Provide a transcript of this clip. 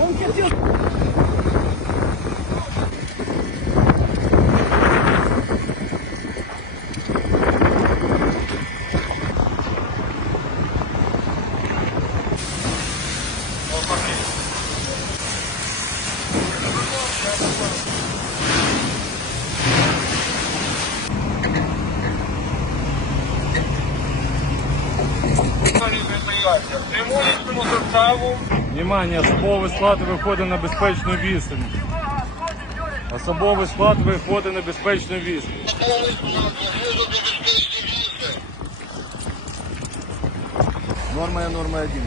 Он хотел... заставу. Внимание, особовий склад виходить на безпечну відстань. Особовий склад виходить на безпечну відстань. Норма є норма один.